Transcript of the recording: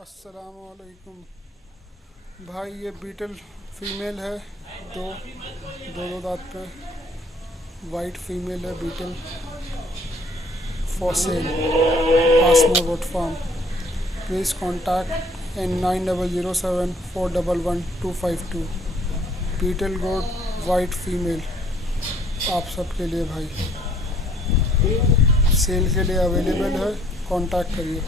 अस्सलामुअलैकुम भाई, ये बीटल फीमेल है। दो दो दो दांत पे वाइट फीमेल है Beetal, for sale, Aasma wood farm. Please contact in 9007411252। Beetal goat white female आप सबके लिए भाई, सेल के लिए अवेलेबल है। कांटेक्ट करिए।